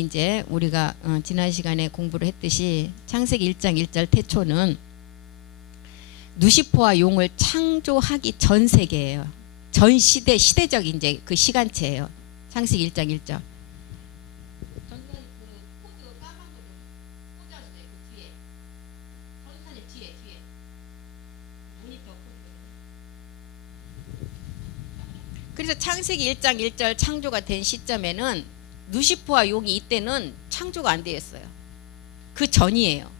이제 우리가 지난 시간에 공부를 했듯이 창세기 1장 1절 태초는 누시퍼와 용을 창조하기 전 세계예요. 전 시대 시대적 이제 그 시간체예요. 창세기 1장 1절. 그래서 창세기 1장 1절 창조가 된 시점에는 누시퍼와 용이 이때는 창조가 안 되었어요. 그 전이에요.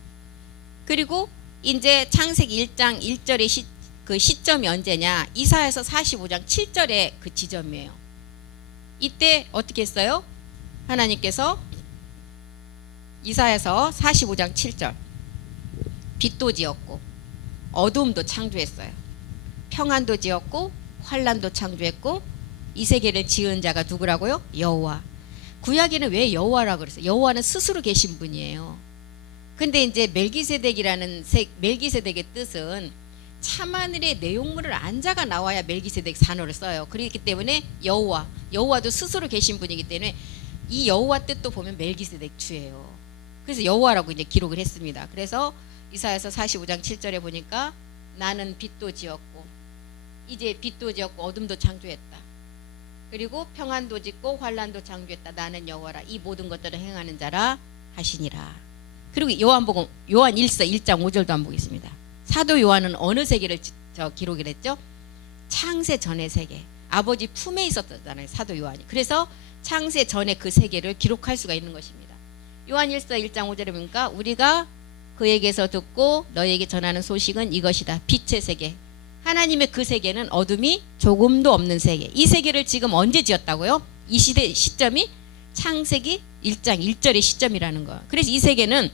그리고 이제 창세기 1장 1절의 그 시점이 언제냐? 이사야서 45장 7절의 그 지점이에요. 이때 어떻게 했어요? 하나님께서 이사야서 45장 7절 빛도 지었고 어둠도 창조했어요. 평안도 지었고 환란도 창조했고 이 세계를 지은 자가 누구라고요? 여호와. 구약에는 왜 여호와라고 그랬어요? 여호와는 스스로 계신 분이에요. 근데 이제 멜기세덱이라는 멜기세덱의 뜻은 참하늘의 내용물을 안자가 나와야 멜기세덱 산어를 써요. 그렇기 때문에 여호와도 스스로 계신 분이기 때문에 이 여호와 뜻도 보면 멜기세덱 주예요. 그래서 여호와라고 이제 기록을 했습니다. 그래서 이사야서 45장 7절에 보니까 나는 빛도 지었고 이제 빛도 지었고 어둠도 창조했다. 그리고 평안도 짓고 환란도 창조했다. 나는 여호와라. 이 모든 것들을 행하는 자라 하시니라. 그리고 요한복음 요한 1서 1장 5절도 한번 보겠습니다. 사도 요한은 어느 세계를 기록을 했죠? 창세 전의 세계. 아버지 품에 있었잖아요. 사도 요한이. 그래서 창세 전의 그 세계를 기록할 수가 있는 것입니다. 요한 1서 1장 5절에 보니까 우리가 그에게서 듣고 너에게 전하는 소식은 이것이다. 빛의 세계. 하나님의 그 세계는 어둠이 조금도 없는 세계. 이 세계를 지금 언제 지었다고요? 이 시대 시점이 창세기 1장 1절의 시점이라는 거예요. 그래서 이 세계는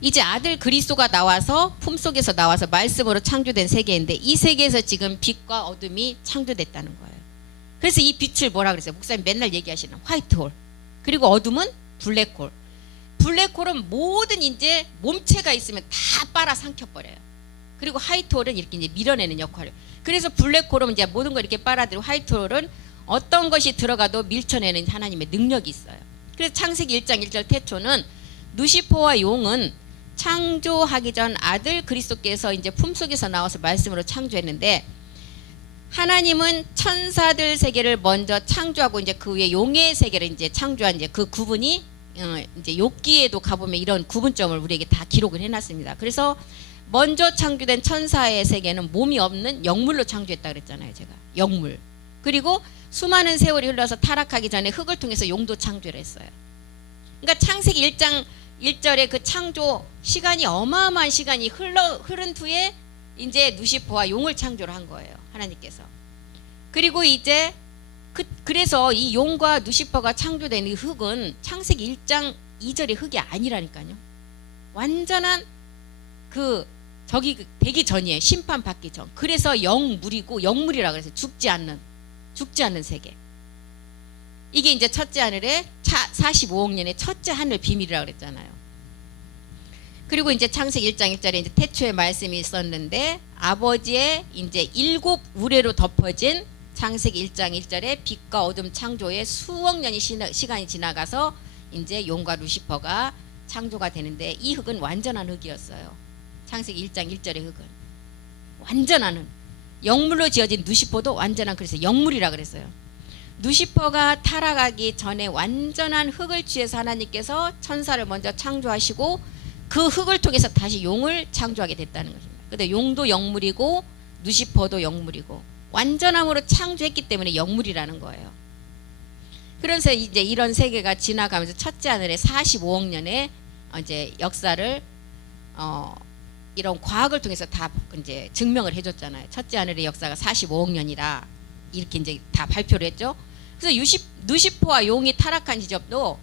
이제 아들 그리스도가 나와서 품속에서 나와서 말씀으로 창조된 세계인데 이 세계에서 지금 빛과 어둠이 창조됐다는 거예요. 그래서 이 빛을 뭐라 그랬어요? 목사님 맨날 얘기하시는 화이트홀. 그리고 어둠은 블랙홀. 블랙홀은 모든 이제 몸체가 있으면 다 빨아 삼켜버려요. 그리고 화이트홀은 이렇게 이제 밀어내는 역할을. 그래서 블랙홀은 이제 모든 걸 이렇게 빨아들이고 화이트홀은 어떤 것이 들어가도 밀쳐내는 하나님의 능력이 있어요. 그래서 창세기 1장 1절 태초는 누시퍼와 용은 창조하기 전 아들 그리스도께서 이제 품속에서 나와서 말씀으로 창조했는데 하나님은 천사들 세계를 먼저 창조하고 이제 그 위에 용의 세계를 이제 창조한 이제 그 구분이 이제 욥기에도 가보면 이런 구분점을 우리에게 다 기록을 해놨습니다. 그래서 먼저 창조된 천사의 세계는 몸이 없는 영물로 창조했다 그랬잖아요. 제가 영물. 그리고 수많은 세월이 흘러서 타락하기 전에 흙을 통해서 용도 창조를 했어요. 그러니까 창세기 1장 1절에 그 창조 시간이 어마어마한 시간이 흐른 후에 이제 누시퍼와 용을 창조를 한 거예요. 하나님께서. 그리고 이제 그래서 이 용과 누시퍼가 창조된 이 흙은 창세기 1장 2절의 흙이 아니라니까요. 완전한 저기 되기 전이에요. 심판 받기 전. 그래서 영물이고 영물이라 그래서 죽지 않는 세계. 이게 이제 첫째 하늘의 45억 년의 첫째 하늘 비밀이라고 그랬잖아요. 그리고 이제 창세기 1장 1절에 이제 태초의 말씀이 있었는데 아버지의 이제 7 우레로 덮어진 창세기 1장 1절에 빛과 어둠 창조에 수억 년이 시간이 지나가서 이제 용과 루시퍼가 창조가 되는데 이 흙은 완전한 흙이었어요. 창세기 1장 1절의 흙은 완전한 흙. 영물로 지어진 누시퍼도 완전한, 그래서 영물이라 그랬어요. 누시퍼가 타락하기 전에 완전한 흙을 취해서 하나님께서 천사를 먼저 창조하시고 그 흙을 통해서 다시 용을 창조하게 됐다는 것입니다. 근데 용도 영물이고 누시퍼도 영물이고 완전함으로 창조했기 때문에 영물이라는 거예요. 그래서 이제 이런 세계가 지나가면서 첫째 하늘에 45억 년의 이제 역사를 이런 과학을 통해서 다 이제 증명을 해줬잖아요. 첫째 하늘의 역사가 45억 년이라 이렇게 이제 다 발표를 했죠. 그래서 누시퍼와 용이 타락한 지점도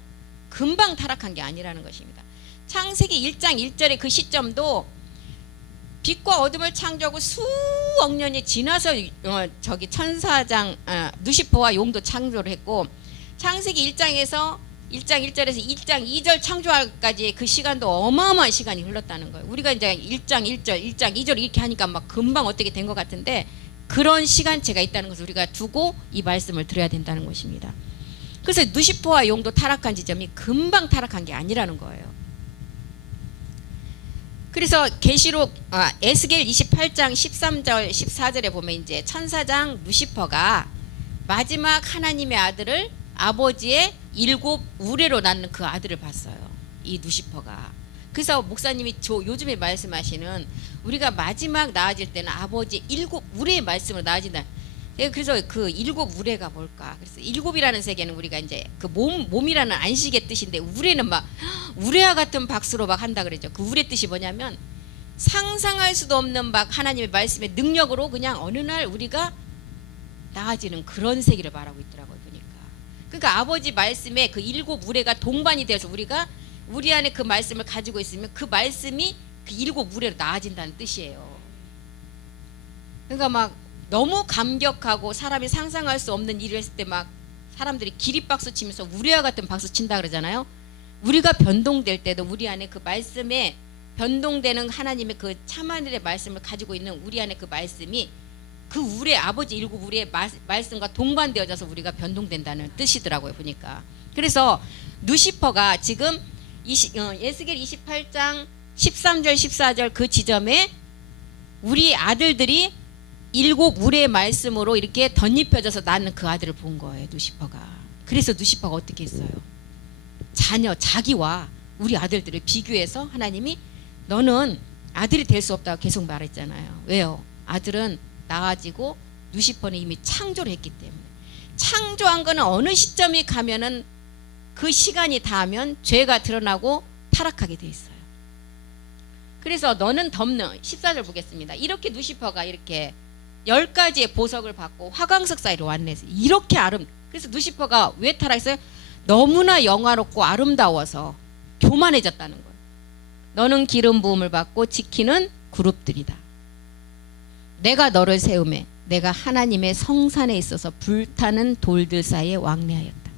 금방 타락한 게 아니라는 것입니다. 창세기 1장 1절의 그 시점도 빛과 어둠을 창조하고 수억 년이 지나서 저기 천사장 누시퍼와 용도 창조를 했고 창세기 1장에서 1장 1절에서 1장 2절 창조하기까지 그 시간도 어마어마한 시간이 흘렀다는 거예요. 우리가 이제 1장 1절, 1장 2절 이렇게 하니까 막 금방 어떻게 된 것 같은데 그런 시간체가 있다는 것을 우리가 두고 이 말씀을 들어야 된다는 것입니다. 그래서 누시퍼와 용도 타락한 지점이 금방 타락한 게 아니라는 거예요. 그래서 계시록 에스겔 28장 13절 14절에 보면 이제 천사장 누시퍼가 마지막 하나님의 아들을 아버지의 7 우레로 낳는 그 아들을 봤어요. 이 누시퍼가. 그래서 목사님이 요즘에 말씀하시는 우리가 마지막 나아질 때는 아버지의 7 우레의 말씀으로 나아진다. 그래서 그 7 우레가 뭘까? 그래서 7이라는 세계는 우리가 이제 그 몸이라는 안식의 뜻인데 우레는 막 우레와 같은 박수로 막 한다 그러죠. 그 우레 뜻이 뭐냐면 상상할 수도 없는 막 하나님의 말씀의 능력으로 그냥 어느 날 우리가 나아지는 그런 세계를 말하고 있더라고요. 그러니까 아버지 말씀에 그 7 우레가 동반이 되어서 우리가 우리 안에 그 말씀을 가지고 있으면 그 말씀이 그 7 우레로 나아진다는 뜻이에요. 그러니까 막 너무 감격하고 사람이 상상할 수 없는 일을 했을 때 막 사람들이 기립박수 치면서 우레와 같은 박수 친다 그러잖아요. 우리가 변동될 때도 우리 안에 그 말씀에 변동되는 하나님의 그 참하늘의 말씀을 가지고 있는 우리 안에 그 말씀이 그 우레 아버지 7 우레의 말씀과 동반되어져서 우리가 변동된다는 뜻이더라고요. 보니까. 그래서 누시퍼가 지금 에스겔 28장 13절 14절 그 지점에 우리 아들들이 7 우레의 말씀으로 이렇게 덧입혀져서 낳는 그 아들을 본 거예요. 누시퍼가. 그래서 누시퍼가 어떻게 했어요? 자기와 우리 아들들을 비교해서 하나님이 너는 아들이 될 수 없다고 계속 말했잖아요. 왜요? 아들은 나아지고 누시퍼는 이미 창조를 했기 때문에. 창조한 거는 어느 시점이 가면은 그 시간이 닿으면 죄가 드러나고 타락하게 돼 있어요. 그래서 너는 덮는 14절 보겠습니다. 이렇게 누시퍼가 이렇게 10가지의 보석을 받고 화광석 사이로 왔네서 이렇게 그래서 누시퍼가 왜 타락했어요? 너무나 영화롭고 아름다워서 교만해졌다는 거예요. 너는 기름 부음을 받고 지키는 그룹들이다. 내가 너를 세우매 내가 하나님의 성산에 있어서 불타는 돌들 사이에 왕래하였다.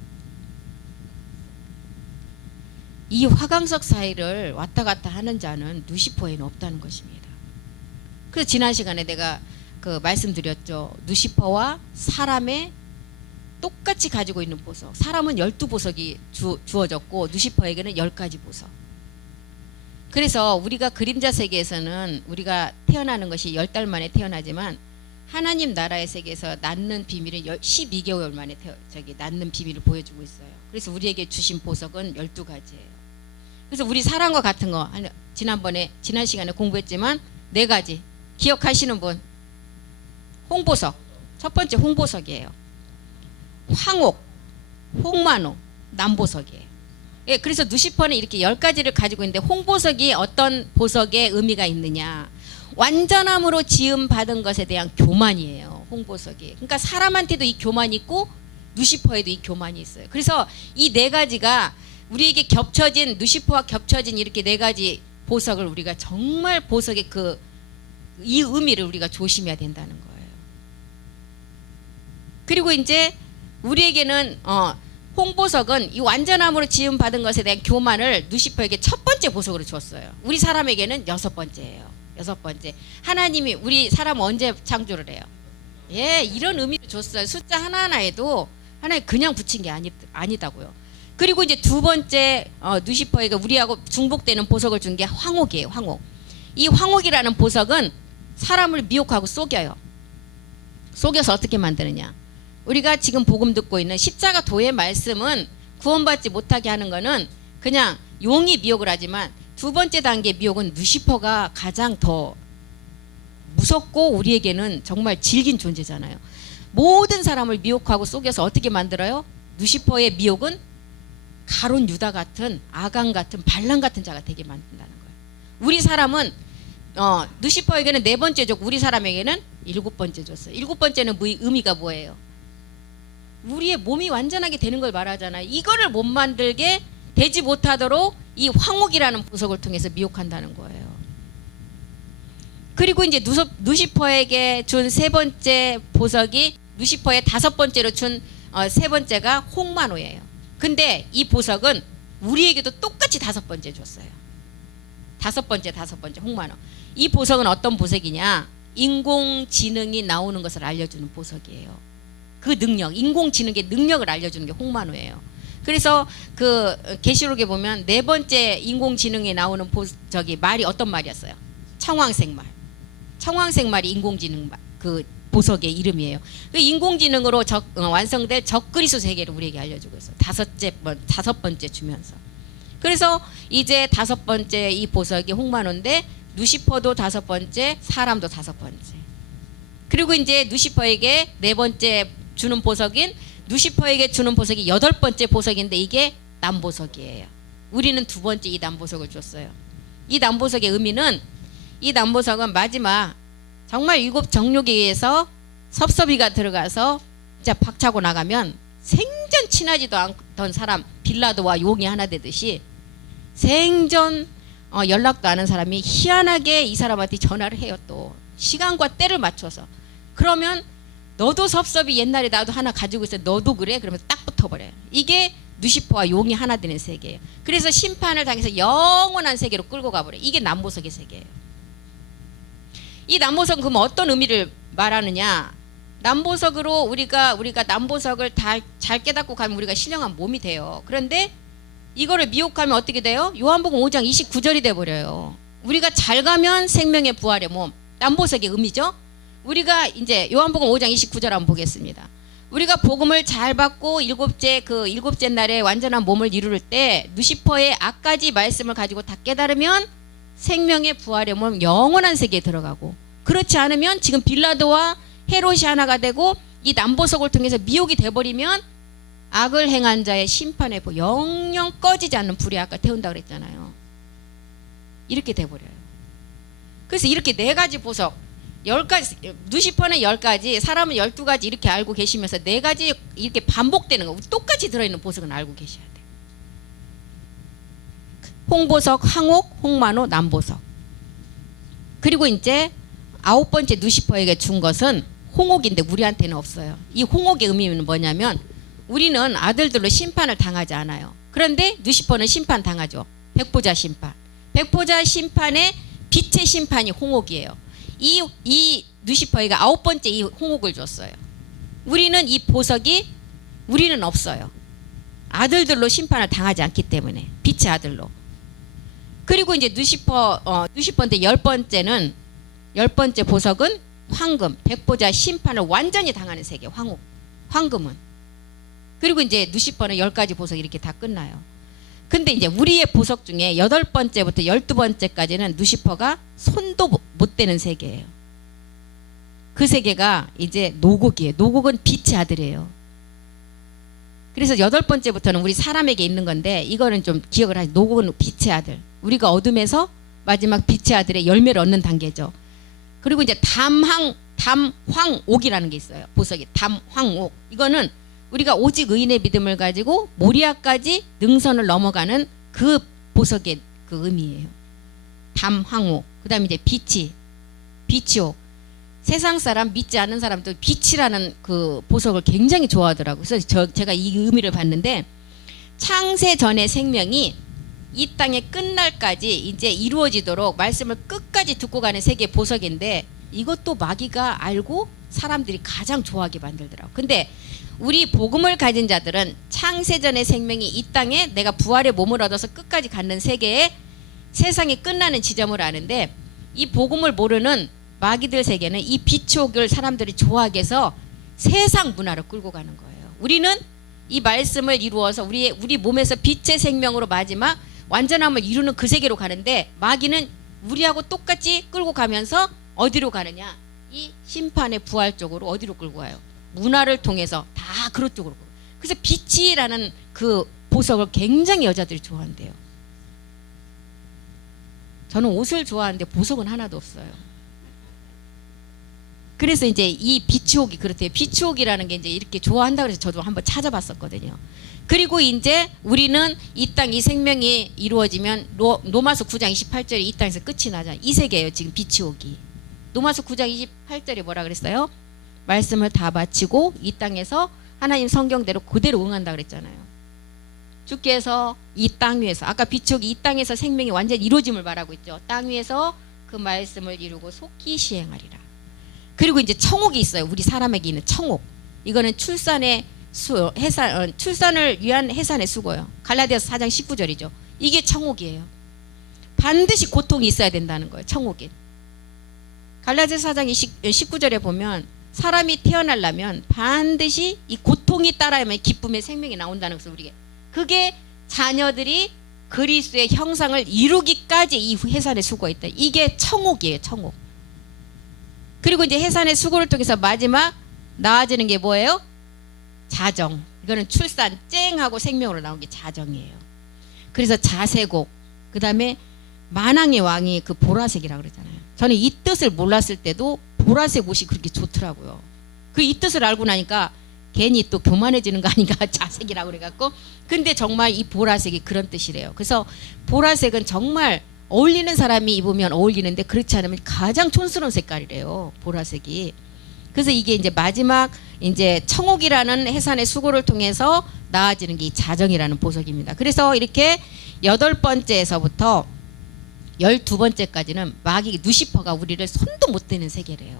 이 화광석 사이를 왔다 갔다 하는 자는 누시퍼에는 없다는 것입니다. 그래서 지난 시간에 내가 그 말씀드렸죠. 누시퍼와 사람의 똑같이 가지고 있는 보석. 사람은 12보석이 주어졌고 누시퍼에게는 10가지 보석. 그래서 우리가 그림자 세계에서는 우리가 태어나는 것이 10달 만에 태어나지만 하나님 나라의 세계에서 낳는 비밀은 12개월 만에 낳는 비밀을 보여주고 있어요. 그래서 우리에게 주신 보석은 12가지예요. 그래서 우리 사람과 같은 거 지난 시간에 공부했지만 4가지 기억하시는 분? 홍보석. 첫 번째 홍보석이에요. 황옥, 홍만호, 남보석이에요. 예, 그래서 누시퍼는 이렇게 10가지를 가지고 있는데 홍보석이 어떤 보석의 의미가 있느냐. 완전함으로 지음 받은 것에 대한 교만이에요. 홍보석이. 그러니까 사람한테도 이 교만이 있고 누시퍼에도 이 교만이 있어요. 그래서 이 4가지가 우리에게 겹쳐진 누시퍼와 겹쳐진 이렇게 4가지 보석을 우리가 정말 보석의 이 의미를 우리가 조심해야 된다는 거예요. 그리고 이제 우리에게는 홍보석은 이 완전함으로 지음 받은 것에 대한 교만을 누시퍼에게 첫 번째 보석으로 주었어요. 우리 사람에게는 6번째예요. 6번째. 하나님이 우리 사람 언제 창조를 해요? 예, 이런 의미를 줬어요. 숫자 하나하나에도 하나님 그냥 붙인 게 아니다고요. 그리고 이제 2번째 누시퍼에게 우리하고 중복되는 보석을 준 게 황옥이에요. 황옥. 이 황옥이라는 보석은 사람을 미혹하고 속여요. 속여서 어떻게 만드느냐? 우리가 지금 복음 듣고 있는 십자가 도의 말씀은 구원받지 못하게 하는 거는 그냥 용이 미혹을 하지만 2번째 단계 미혹은 누시퍼가 가장 더 무섭고 우리에게는 정말 질긴 존재잖아요. 모든 사람을 미혹하고 속여서 어떻게 만들어요? 누시퍼의 미혹은 가론 유다 같은 아간 같은 발람 같은 자가 되게 만든다는 거예요. 우리 사람은 누시퍼에게는 4번째 줬고 우리 사람에게는 7번째 줬어요. 7번째는 의미가 뭐예요? 우리의 몸이 완전하게 되는 걸 말하잖아요. 이거를 못 만들게 되지 못하도록 이 황옥이라는 보석을 통해서 미혹한다는 거예요. 그리고 이제 누시퍼에게 준 3번째 보석이 누시퍼의 5번째로 준 3번째가 홍만호예요. 근데 이 보석은 우리에게도 똑같이 5번째 줬어요. 5번째 홍만호. 이 보석은 어떤 보석이냐? 인공지능이 나오는 것을 알려주는 보석이에요. 그 능력, 인공지능의 능력을 알려주는 게 홍만호예요. 그래서 그 계시록에 보면 네 번째 인공지능에 나오는 말이 어떤 말이었어요? 청황색말. 청황색말이 인공지능 그 보석의 이름이에요. 그 인공지능으로 완성될 적그리스도 세계를 우리에게 알려주고 있어요. 다섯 번째 주면서. 그래서 이제 다섯 번째 이 보석이 홍만호인데 루시퍼도 다섯 번째, 사람도 다섯 번째. 그리고 이제 루시퍼에게 네 번째 주는 보석인 루시퍼에게 주는 보석이 여덟 번째 보석인데 이게 남보석이에요. 우리는 두 번째 이 남보석을 줬어요. 이 남보석의 의미는 이 남보석은 마지막 정말 일곱 정욕에 의해서 섭섭이가 들어가서 진짜 박차고 나가면 생전 친하지도 않던 사람 빌라도와 용이 하나 되듯이 생전 연락도 안 한 사람이 희한하게 이 사람한테 전화를 해요. 또 시간과 때를 맞춰서. 그러면 너도 섭섭이 옛날에 나도 하나 가지고 있어 너도 그래? 그러면 딱 붙어버려요. 이게 루시퍼와 용이 하나 되는 세계예요. 그래서 심판을 당해서 영원한 세계로 끌고 가버려요. 이게 남보석의 세계예요. 이 남보석은 그럼 어떤 의미를 말하느냐? 남보석으로 우리가 남보석을 잘 깨닫고 가면 우리가 신령한 몸이 돼요. 그런데 이거를 미혹하면 어떻게 돼요? 요한복음 5장 29절이 돼버려요. 우리가 잘 가면 생명의 부활의 몸, 남보석의 의미죠. 우리가 이제 요한복음 5장 29절 한번 보겠습니다. 우리가 복음을 잘 받고 일곱째 날에 완전한 몸을 이룰 때 루시퍼의 악까지 말씀을 가지고 다 깨달으면 생명의 부활의 몸, 영원한 세계에 들어가고, 그렇지 않으면 지금 빌라도와 헤롯이 하나가 되고 이 남보석을 통해서 미혹이 돼버리면 악을 행한 자의 심판의 보 영영 꺼지지 않는 불이 아까 태운다 그랬잖아요. 이렇게 돼버려요. 그래서 이렇게 네 가지 보석, 10가지, 루시퍼는 10가지, 사람은 12가지 이렇게 알고 계시면서 네 가지 이렇게 반복되는 거, 똑같이 들어있는 보석은 알고 계셔야 돼요. 홍보석, 항옥, 홍만호, 남보석. 그리고 이제 9번째 루시퍼에게 준 것은 홍옥인데 우리한테는 없어요. 이 홍옥의 의미는 뭐냐면 우리는 아들들로 심판을 당하지 않아요. 그런데 루시퍼는 심판 당하죠. 백보자 심판. 백보자 심판의 빛의 심판이 홍옥이에요. 이 루시퍼에게 9번째 이 홍옥을 줬어요. 우리는 이 보석이 우리는 없어요. 아들들로 심판을 당하지 않기 때문에 빛의 아들로. 그리고 이제 루시퍼인데 열 번째 보석은 황금, 백보자 심판을 완전히 당하는 세계, 황금은. 그리고 이제 루시퍼는 10가지 보석이 이렇게 다 끝나요. 근데 이제 우리의 보석 중에 8번째부터 12번째까지는 루시퍼가 손도 못 대는 세계예요. 그 세계가 이제 노곡이에요. 노곡은 빛의 아들이에요. 그래서 8번째부터는 우리 사람에게 있는 건데 이거는 좀 기억을 하세요. 노곡은 빛의 아들. 우리가 어둠에서 마지막 빛의 아들의 열매를 얻는 단계죠. 그리고 이제 담황옥이라는 게 있어요. 보석이 담황옥. 이거는 우리가 오직 의인의 믿음을 가지고 모리아까지 능선을 넘어가는 그 보석의 그 의미예요. 담황옥. 그 다음에 이제 빛이옥. 세상 사람, 믿지 않는 사람도 빛이라는 그 보석을 굉장히 좋아하더라고요. 그래서 제가 이 의미를 봤는데 창세 전의 생명이 이 땅의 끝날까지 이제 이루어지도록 말씀을 끝까지 듣고 가는 세계의 보석인데 이것도 마귀가 알고 사람들이 가장 좋아하게 만들더라고요. 근데 우리 복음을 가진 자들은 창세전의 생명이 이 땅에 내가 부활의 몸을 얻어서 끝까지 갖는 세계에 세상이 끝나는 지점을 아는데 이 복음을 모르는 마귀들 세계는 이 빛옥을 사람들이 좋아하게 해서 세상 문화로 끌고 가는 거예요. 우리는 이 말씀을 이루어서 우리 몸에서 빛의 생명으로 마지막 완전함을 이루는 그 세계로 가는데 마귀는 우리하고 똑같이 끌고 가면서 어디로 가느냐? 이 심판의 부활 쪽으로 어디로 끌고 가요? 문화를 통해서 다 그런 쪽으로. 그래서 빛이라는 그 보석을 굉장히 여자들이 좋아한대요. 저는 옷을 좋아하는데 보석은 하나도 없어요. 그래서 이제 이 빛이옥이 그렇대요. 빛이옥이라는 게 이제 이렇게 좋아한다 그래서 저도 한번 찾아봤었거든요. 그리고 이제 우리는 이 땅 이 생명이 이루어지면 로마서 9장 28절이 이 땅에서 끝이 나잖아요. 이 세계예요. 지금 빛이옥이. 로마서 9장 28절에 뭐라 그랬어요? 말씀을 다 바치고 이 땅에서 하나님 성경대로 그대로 응한다 그랬잖아요. 주께서 이 땅 위에서 아까 빛이옥이 이 땅에서 생명이 완전히 이루어짐을 말하고 있죠. 땅 위에서 그 말씀을 이루고 속히 시행하리라. 그리고 이제 청옥이 있어요. 우리 사람에게 있는 청옥. 이거는 출산을 위한 해산의 수고요. 갈라디아서 4장 19절이죠. 이게 청옥이에요. 반드시 고통이 있어야 된다는 거예요. 청옥이. 갈라디아서 4장 19절에 보면 사람이 태어나려면 반드시 이 고통이 따라야만 기쁨의 생명이 나온다는 것을 우리에게. 그게 자녀들이 그리스도의 형상을 이루기까지 이 해산의 수고가 있다. 이게 청옥이에요. 청옥. 그리고 이제 해산의 수고를 통해서 마지막 나아지는 게 뭐예요? 자정. 이거는 출산 쨍하고 생명으로 나온 게 자정이에요. 그래서 자세곡, 그 다음에 만왕의 왕이 그 보라색이라고 그러잖아요. 저는 이 뜻을 몰랐을 때도 보라색 옷이 그렇게 좋더라고요. 그 이 뜻을 알고 나니까 괜히 또 교만해지는 거 아닌가 자색이라고 그래갖고. 근데 정말 이 보라색이 그런 뜻이래요. 그래서 보라색은 정말 어울리는 사람이 입으면 어울리는데 그렇지 않으면 가장 촌스러운 색깔이래요. 보라색이. 그래서 이게 이제 마지막 이제 청옥이라는 해산의 수고를 통해서 나아지는 게 이 자정이라는 보석입니다. 그래서 이렇게 8번째에서부터 12번째까지는 마귀 누시퍼가 우리를 손도 못 대는 세계래요.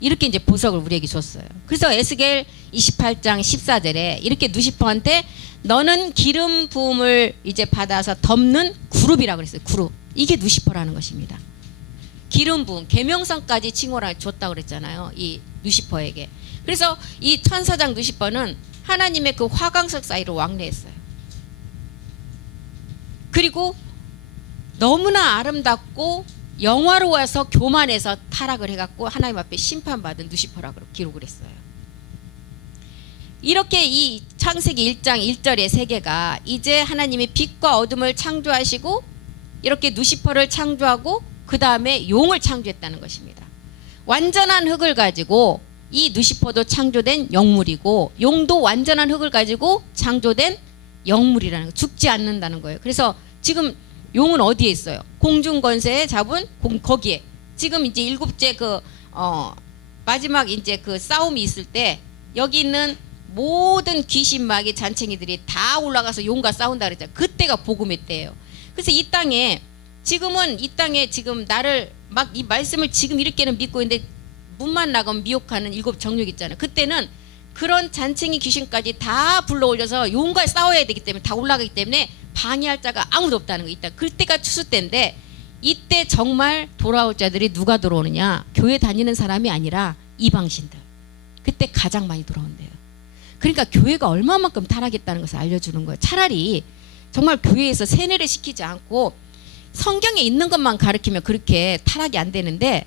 이렇게 이제 보석을 우리에게 줬어요. 그래서 에스겔 28장 14절에 이렇게 누시퍼한테 너는 기름 부음을 이제 받아서 덮는 그룹이라고 그랬어요. 그룹. 이게 누시퍼라는 것입니다. 기름 부음, 계명성까지 칭호를 줬다고 그랬잖아요. 이 누시퍼에게. 그래서 이 천사장 누시퍼는 하나님의 그 화광석 사이로 왕래했어요. 그리고 너무나 아름답고 영화로워서 교만해서 타락을 해갖고 하나님 앞에 심판받은 누시퍼라고 기록을 했어요. 이렇게 이 창세기 1장 1절의 세계가 이제 하나님이 빛과 어둠을 창조하시고 이렇게 누시퍼를 창조하고 그 다음에 용을 창조했다는 것입니다. 완전한 흙을 가지고 이 누시퍼도 창조된 영물이고 용도 완전한 흙을 가지고 창조된 영물이라는 거, 죽지 않는다는 거예요. 그래서 지금 용은 어디에 있어요? 공중 권세에 잡은 거기에. 지금 이제 일곱째 마지막 이제 그 싸움이 있을 때 여기 있는 모든 귀신 마귀 잔챙이들이 다 올라가서 용과 싸운다 그랬잖아요. 그때가 복음의 때예요. 그래서 이 땅에 지금 나를 막 이 말씀을 지금 이렇게는 믿고 있는데 문만 나가면 미혹하는 일곱 정욕 있잖아요. 그때는 그런 잔챙이 귀신까지 다 불러올려서 용과 싸워야 되기 때문에 다 올라가기 때문에 방해할 자가 아무도 없다는 거 있다. 그때가 추수 때인데 이때 정말 돌아올 자들이 누가 들어오느냐? 교회 다니는 사람이 아니라 이방신들. 그때 가장 많이 돌아온대요. 그러니까 교회가 얼마만큼 타락했다는 것을 알려주는 거예요. 차라리 정말 교회에서 세뇌를 시키지 않고 성경에 있는 것만 가르치면 그렇게 타락이 안 되는데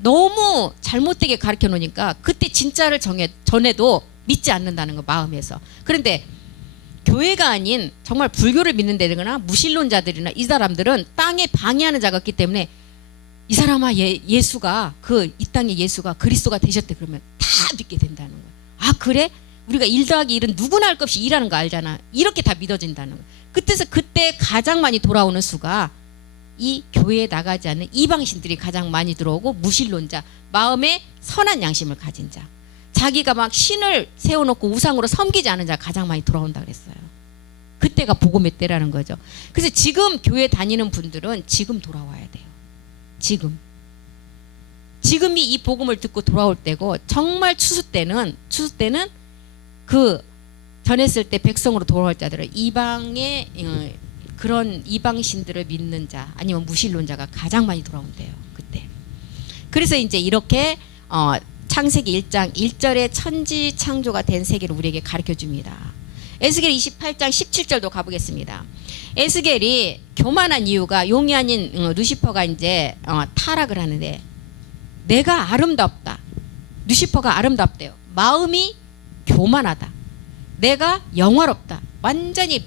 너무 잘못되게 가르쳐 놓으니까 그때 진짜를 전해도 믿지 않는다는 거 마음에서. 그런데 교회가 아닌 정말 불교를 믿는 데거나 무신론자들이나 이 사람들은 땅에 방해하는 자가 있기 때문에 이 사람아 예수가 이 땅의 예수가 그리스도가 되셨대 그러면 다 믿게 된다는 거예요. 아 그래? 우리가 1 더하기 1은 누구나 할 것 없이 일하는 거 알잖아. 이렇게 다 믿어진다는 거예요. 그때 가장 많이 돌아오는 수가 이 교회에 나가지 않는 이방신들이 가장 많이 들어오고 무신론자, 마음에 선한 양심을 가진 자, 자기가 막 신을 세워놓고 우상으로 섬기지 않은 자가 가장 많이 돌아온다 그랬어요. 그때가 복음의 때라는 거죠. 그래서 지금 교회 다니는 분들은 지금 돌아와야 돼요. 지금이 이 복음을 듣고 돌아올 때고 정말 추수 때는 그 전했을 때 백성으로 돌아올 자들은 이방의 그런 이방신들을 믿는 자 아니면 무신론자가 가장 많이 돌아온대요. 그때. 그래서 이제 이렇게 창세기 1장 1절에 천지 창조가 된 세계를 우리에게 가르쳐 줍니다. 에스겔 28장 17절도 가보겠습니다. 에스겔이 교만한 이유가 용이 아닌 루시퍼가 이제 타락을 하는데 내가 아름답다. 루시퍼가 아름답대요. 마음이 교만하다. 내가 영화롭다. 완전히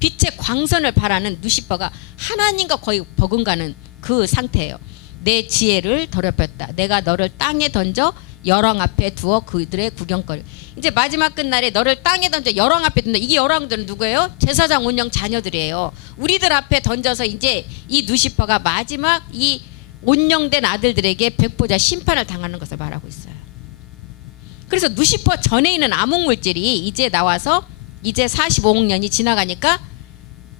빛의 광선을 바라는 루시퍼가 하나님과 거의 버금가는 그 상태예요. 내 지혜를 더럽혔다. 내가 너를 땅에 던져 열왕 앞에 두어 그들의 구경거리. 이제 마지막 끝날에 너를 땅에 던져 열왕 앞에 둔다. 이게 열왕들은 누구예요? 제사장 온영 자녀들이에요. 우리들 앞에 던져서 이제 이 루시퍼가 마지막 이 온영된 아들들에게 백보자 심판을 당하는 것을 말하고 있어요. 그래서 루시퍼 전에 있는 암흑물질이 이제 나와서 이제 45억 년이 지나가니까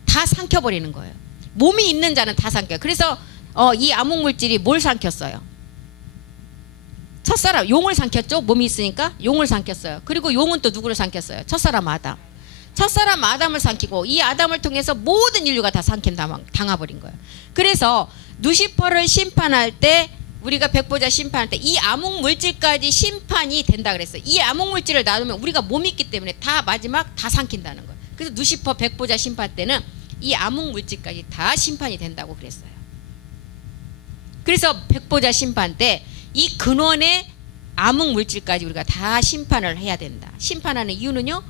다 삼켜버리는 거예요. 몸이 있는 자는 다 삼켜요. 그래서 이 암흑물질이 뭘 삼켰어요? 첫사람 용을 삼켰죠. 몸이 있으니까 용을 삼켰어요. 그리고 용은 또 누구를 삼켰어요? 첫사람 아담. 첫사람 아담을 삼키고 이 아담을 통해서 모든 인류가 다 삼킴 당해버린 거예요. 그래서 누시퍼를 심판할 때 우리가 백보자 심판할 때 이 암흑 물질까지 심판이 된다 그랬어요. 이 암흑 물질을 놔두면 우리가 몸이 있기 때문에 다 마지막 다 삼킨다는 거예요. 그래서 누시퍼 백보자 심판 때는 이 암흑 물질까지 다 심판이 된다고 그랬어요. 그래서 백보자 심판 때 이 근원의 암흑 물질까지 우리가 다 심판을 해야 된다. 심판하는 이유는요.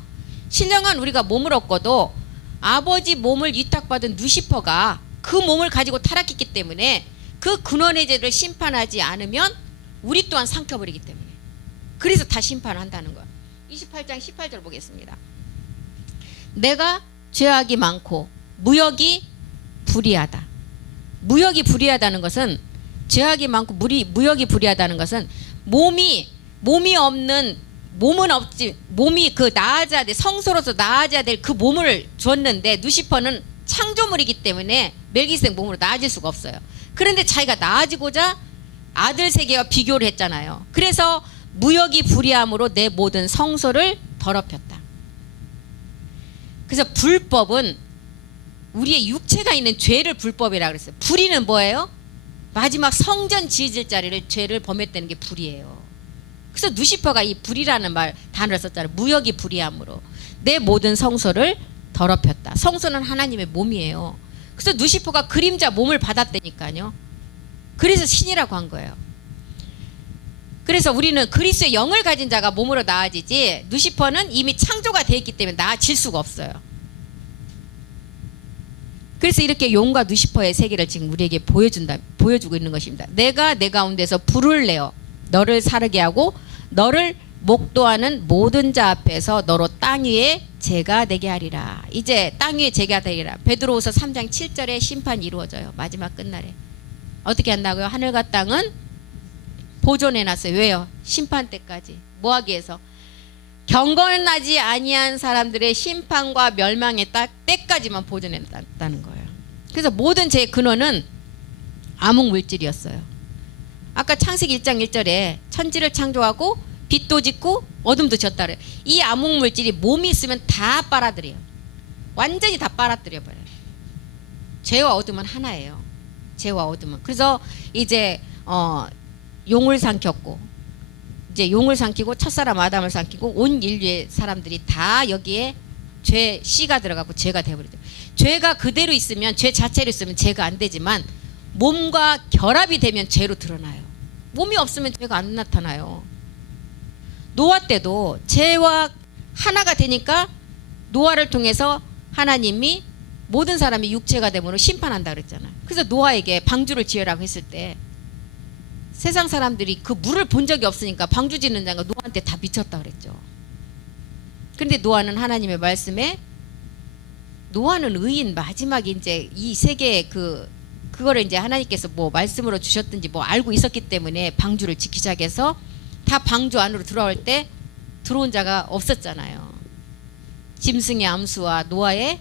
신령한 우리가 몸을 얻고도 아버지 몸을 위탁받은 누시퍼가 그 몸을 가지고 타락했기 때문에 그 근원의 죄를 심판하지 않으면 우리 또한 삼켜버리기 때문에 그래서 다 심판을 한다는 거야. 28장 18절 보겠습니다. 내가 죄악이 많고 무역이 불의하다. 무역이 불의하다는 것은 죄악이 많고 무역이 불의하다는 것은 몸이 없는 몸은 없지 몸이 그 나아져야 돼 성소로서 나아져야 될 그 몸을 줬는데 누시퍼는 창조물이기 때문에 멜기세덱 몸으로 나아질 수가 없어요. 그런데 자기가 나아지고자 아들 세계와 비교를 했잖아요. 그래서 무역이 불의함으로 내 모든 성소를 더럽혔다. 그래서 불법은 우리의 육체가 있는 죄를 불법이라 그랬어요. 불의는 뭐예요? 마지막 성전 지어질 자리를 죄를 범했다는 게 불의예요. 그래서 누시퍼가 이 불의라는 단어를 썼잖아요. 무역이 불의함으로 내 모든 성소를 더럽혔다. 성소는 하나님의 몸이에요. 그래서 누시퍼가 그림자 몸을 받았다니까요. 그래서 신이라고 한 거예요. 그래서 우리는 그리스도의 영을 가진 자가 몸으로 나아지지 누시퍼는 이미 창조가 되어 있기 때문에 나아질 수가 없어요. 그래서 이렇게 용과 누시퍼의 세계를 지금 우리에게 보여주고 있는 것입니다. 내가 내 가운데서 불을 내어 너를 사르게 하고 너를 목도하는 모든 자 앞에서 너로 땅 위에 죄가 되게 하리라. 이제 땅 위에 죄가 되리라. 베드로후서 3장 7절에 심판이 이루어져요. 마지막 끝날에. 어떻게 한다고요? 하늘과 땅은 보존해놨어요. 왜요? 심판 때까지. 뭐하기 위해서? 경건하지 아니한 사람들의 심판과 멸망의 때까지만 보존해놨다는 거예요. 그래서 모든 죄의 근원은 암흑 물질이었어요. 아까 창세기 1장 1절에 천지를 창조하고 빛도 짓고 어둠도 지었다 그래요. 이 암흑 물질이 몸이 있으면 다 빨아들여요. 완전히 다 빨아들여 버려요. 죄와 어둠은 하나예요. 죄와 어둠은. 그래서 이제 용을 삼켰고 이제 용을 삼키고 첫사람 아담을 삼키고 온 인류의 사람들이 다 여기에 죄 씨가 들어가고 죄가 되어버리죠. 죄가 그대로 있으면 죄 자체로 있으면 죄가 안 되지만 몸과 결합이 되면 죄로 드러나요. 몸이 없으면 죄가 안 나타나요. 노아 때도 죄와 하나가 되니까 노아를 통해서 하나님이 모든 사람이 육체가 되므로 심판한다 그랬잖아요. 그래서 노아에게 방주를 지으라고 했을 때 세상 사람들이 그 물을 본 적이 없으니까 방주 짓는 자가 노아한테 다 미쳤다 그랬죠. 그런데 노아는 하나님의 말씀에 노아는 의인 마지막에 이제 이 세계에 그거를 이제 하나님께서 뭐 말씀으로 주셨든지 뭐 알고 있었기 때문에 방주를 짓기 시작해서 다 방주 안으로 들어올 때 들어온 자가 없었잖아요. 짐승의 암수와 노아의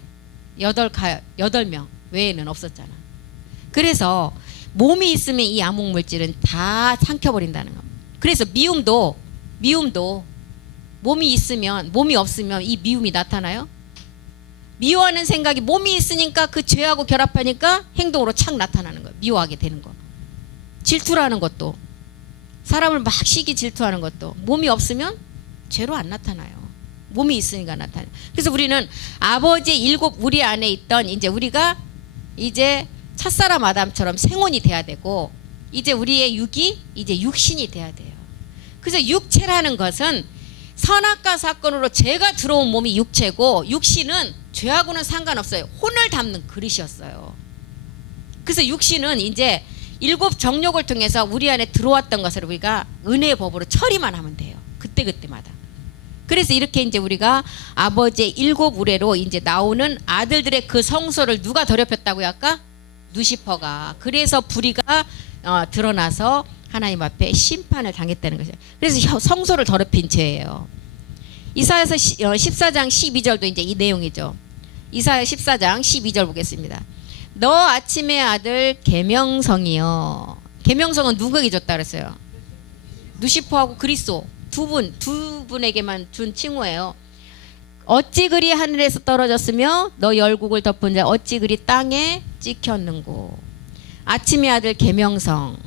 8명 외에는 없었잖아. 그래서 몸이 있으면 이 암흑 물질은 다 삼켜버린다는 겁니다. 그래서 미움도 몸이 있으면 몸이 없으면 이 미움이 나타나요. 미워하는 생각이 몸이 있으니까 그 죄하고 결합하니까 행동으로 착 나타나는 거예요. 미워하게 되는 거. 질투라는 것도 사람을 막 시기 질투하는 것도 몸이 없으면 죄로 안 나타나요. 몸이 있으니까 나타나요. 그래서 우리는 아버지의 일곱 우리 안에 있던 이제 우리가 이제 첫사람 아담처럼 생혼이 돼야 되고 이제 우리의 육이 이제 육신이 돼야 돼요. 그래서 육체라는 것은 선악과 사건으로 죄가 들어온 몸이 육체고 육신은 죄하고는 상관없어요. 혼을 담는 그릇이었어요. 그래서 육신은 이제 일곱 정욕을 통해서 우리 안에 들어왔던 것을 우리가 은혜의 법으로 처리만 하면 돼요. 그때마다. 그래서 이렇게 이제 우리가 아버지의 일곱 우레로 이제 나오는 아들들의 그 성소를 누가 더럽혔다고요? 아까 누시퍼가. 그래서 불의가 드러나서 하나님 앞에 심판을 당했다는 것이에요. 그래서 성소를 더럽힌 죄예요. 이사야서 14장 12절도 이제 이 내용이죠. 이사야 14장 12절 보겠습니다. 너 아침의 아들 계명성이여. 계명성은 누구에게 줬다 그랬어요? 누시퍼하고 그리스도 두 분에게만 준 칭호예요. 어찌 그리 하늘에서 떨어졌으며 너 열국을 덮은 자 어찌 그리 땅에 찍혔는고. 아침의 아들 계명성,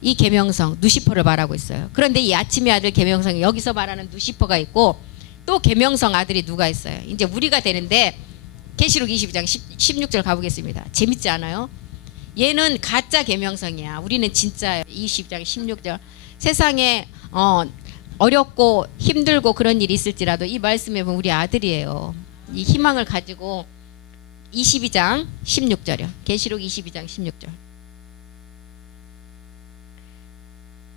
이 계명성 누시퍼를 말하고 있어요. 그런데 이 아침의 아들 계명성이 여기서 말하는 누시퍼가 있고 또 계명성 아들이 누가 있어요. 이제 우리가 되는데 계시록 22장 16절 가보겠습니다. 재밌지 않아요? 얘는 가짜 계명성이야. 우리는 진짜예요. 22장 16절. 세상에 어렵고 힘들고 그런 일이 있을지라도 이 말씀에 보면 우리 아들이에요. 이 희망을 가지고 22장 16절이요. 계시록 22장 16절.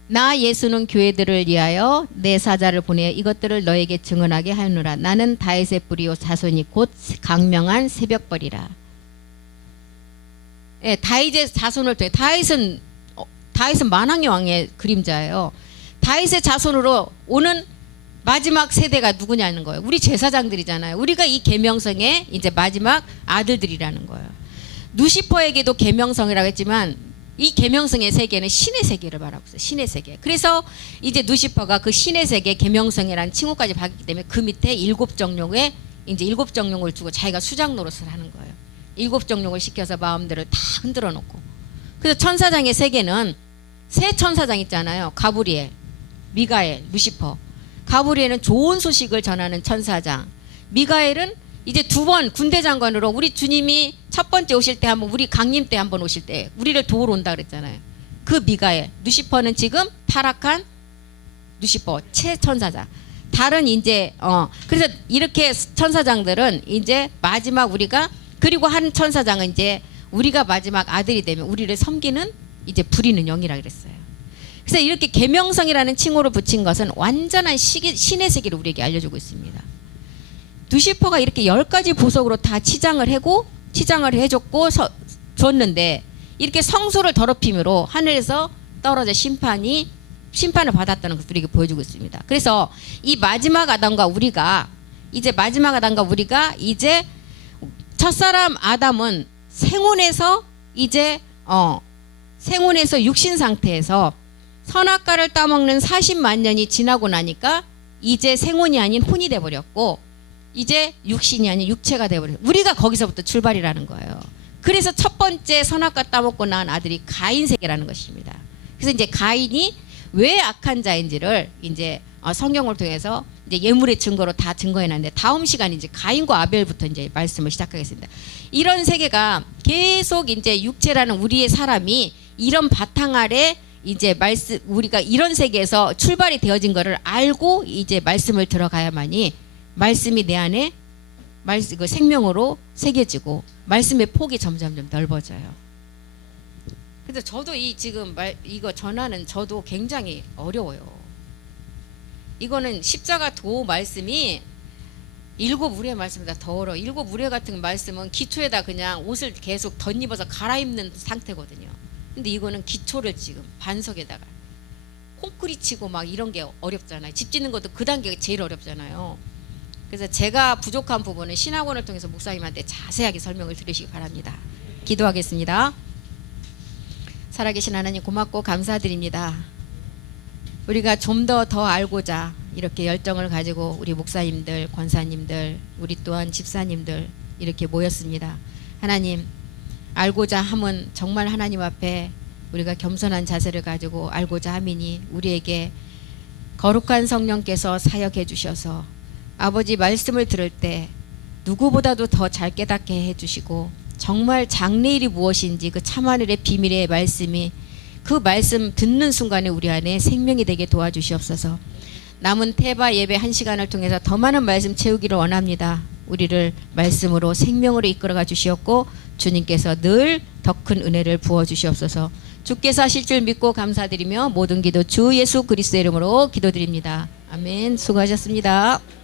나 예수는 교회들을 위하여 내 사자를 보내 이것들을 너에게 증언하게 하노라. 나는 다윗의 뿌리요 자손이 곧 강명한 새벽벌이라. 예, 다윗의 자손을 통해 다윗은 만왕의 왕의 그림자예요. 다윗의 자손으로 오는 마지막 세대가 누구냐는 거예요. 우리 제사장들이잖아요. 우리가 이 계명성의 이제 마지막 아들들이라는 거예요. 누시퍼에게도 계명성이라고 했지만 이 계명성의 세계는 신의 세계를 말하고 있어요. 신의 세계. 그래서 이제 누시퍼가 그 신의 세계 계명성이라는 칭호까지 받기 때문에 그 밑에 일곱 정령을 두고 자기가 수장 노릇을 하는 거예요. 일곱 정령을 시켜서 마음대로 다 흔들어 놓고. 그래서 천사장의 세계는 세 천사장 있잖아요. 가브리엘, 미가엘, 루시퍼. 가브리엘은 좋은 소식을 전하는 천사장. 미가엘은 이제 두 번 군대 장관으로 우리 주님이 첫 번째 오실 때 한번 우리 강림 때 한번 오실 때 우리를 도우러 온다 그랬잖아요. 그 미가엘. 루시퍼는 지금 타락한 루시퍼 최천사장. 다른 이제 그래서 이렇게 천사장들은 이제 마지막 우리가 그리고 한 천사장은 이제 우리가 마지막 아들이 되면 우리를 섬기는 이제 부리는 영이라 그랬어요. 그래서 이렇게 계명성이라는 칭호를 붙인 것은 완전한 신의 세계를 우리에게 알려주고 있습니다. 누시퍼가 이렇게 10가지 보석으로 다 치장을 해줬고 줬는데 이렇게 성소를 더럽힘으로 하늘에서 떨어져 심판을 받았다는 것을 우리에게 보여주고 있습니다. 그래서 이 마지막 아담과 우리가 이제 첫사람 아담은 생혼에서 육신 상태에서 선악과를 따먹는 40만 년이 지나고 나니까 이제 생혼이 아닌 혼이 돼버렸고 이제 육신이 아닌 육체가 돼버렸어요. 우리가 거기서부터 출발이라는 거예요. 그래서 첫 번째 선악과 따먹고 낳은 아들이 가인 세계라는 것입니다. 그래서 이제 가인이 왜 악한 자인지를 이제 성경을 통해서 이제 예물의 증거로 다 증거해놨는데 다음 시간에 이제 가인과 아벨부터 이제 말씀을 시작하겠습니다. 이런 세계가 계속 이제 육체라는 우리의 사람이 이런 바탕 아래 이제 우리가 이런 세계에서 출발이 되어진 것을 알고 이제 말씀을 들어가야만이 말씀이 내 안에 그 생명으로 새겨지고 말씀의 폭이 점점점 넓어져요. 그래서 저도 이거 전하는 저도 굉장히 어려워요. 이거는 십자가 도 말씀이 일곱 우레 말씀보다 더 어려워. 일곱 우레 같은 말씀은 기초에다 그냥 옷을 계속 덧입어서 갈아입는 상태거든요. 근데 이거는 기초를 지금 반석에다가 콘크리트 치고 막 이런 게 어렵잖아요. 집 짓는 것도 그 단계가 제일 어렵잖아요. 그래서 제가 부족한 부분은 신학원을 통해서 목사님한테 자세하게 설명을 들으시기 바랍니다. 기도하겠습니다. 살아계신 하나님 고맙고 감사드립니다. 우리가 좀 더 알고자 이렇게 열정을 가지고 우리 목사님들, 권사님들, 우리 또한 집사님들 이렇게 모였습니다. 하나님, 알고자 함은 정말 하나님 앞에 우리가 겸손한 자세를 가지고 알고자 함이니 우리에게 거룩한 성령께서 사역해 주셔서 아버지 말씀을 들을 때 누구보다도 더 잘 깨닫게 해주시고 정말 장래일이 무엇인지 그 참하늘의 비밀의 말씀이 그 말씀 듣는 순간에 우리 안에 생명이 되게 도와주시옵소서. 남은 태바 예배 1시간을 통해서 더 많은 말씀 채우기를 원합니다. 우리를 말씀으로 생명으로 이끌어가 주시옵고 주님께서 늘 더 큰 은혜를 부어주시옵소서. 주께서 하실 줄 믿고 감사드리며 모든 기도 주 예수 그리스도의 이름으로 기도드립니다. 아멘. 수고하셨습니다.